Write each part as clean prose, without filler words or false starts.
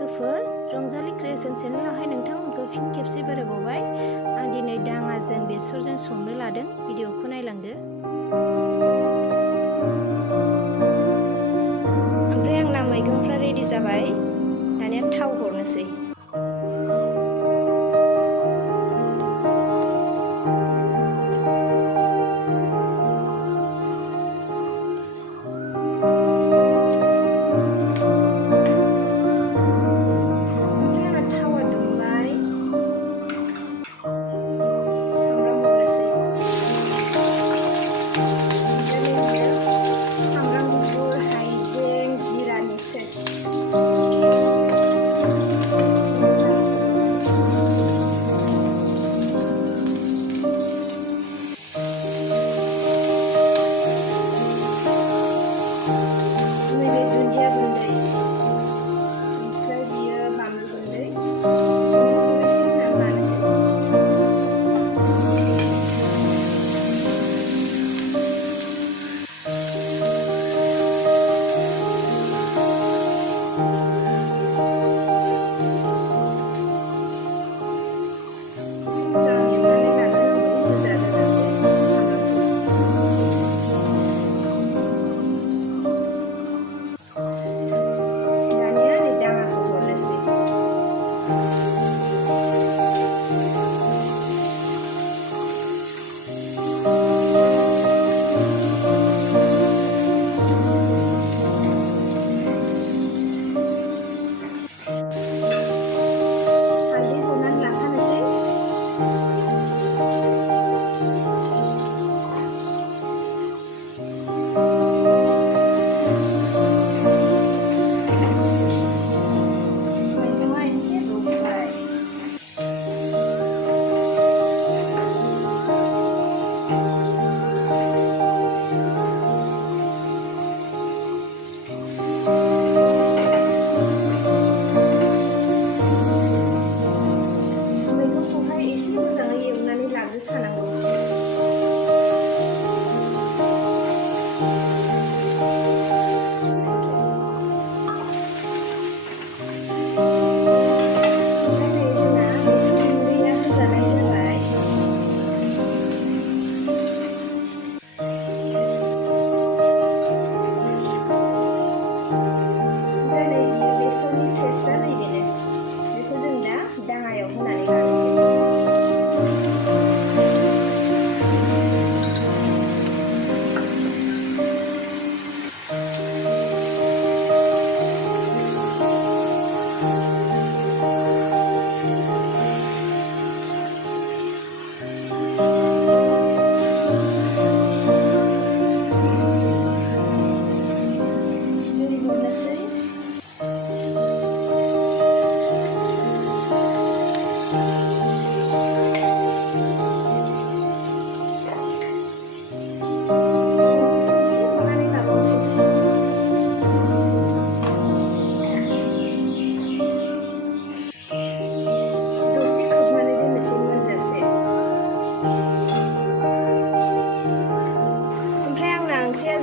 लोगोफोर रंजालि क्रिएशन चेनेलावहाय नोंथांमोनखौ फिन खेबसे बरायबावबाय। आं दिनै दाङाजों बेसरजों संनो लादों, भिडिअखौ नायलांदो। ओमफ्राय आंना मैगंफ्रा रेडि जाबाय, दानिया थाव हरनोसै।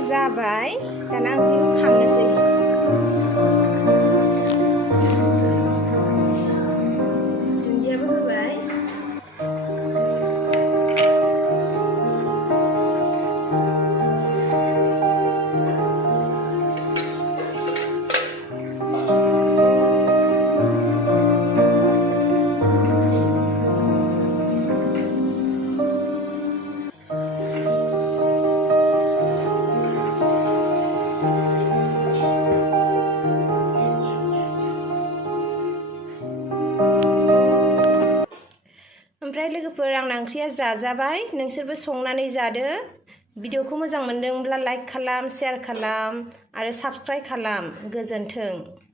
जाबाय, दाना ओंख्रिखौ खांनोसै। दुन्दियाबो होबाय। ओमफ्राय लोगोफोर आंना ओंख्रिया जाजाबाय, नोंसोरबो संनानै जादो। भिडिअखौ मोजां मोनदोंब्ला लाइक खालाम, शेयार खालाम आरो साबस्क्राइब खालाम। गोजोन्थों।